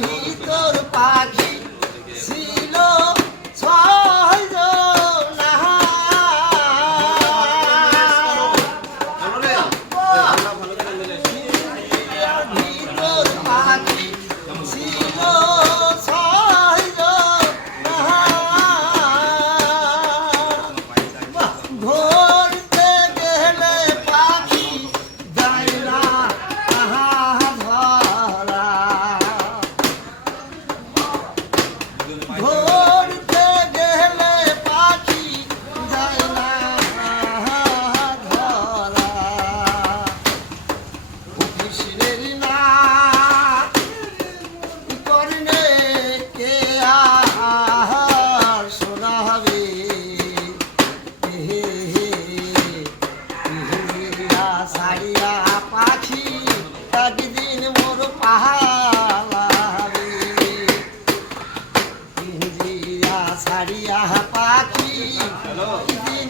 ভিতর পাখি Gol! সারিয়া পাখি।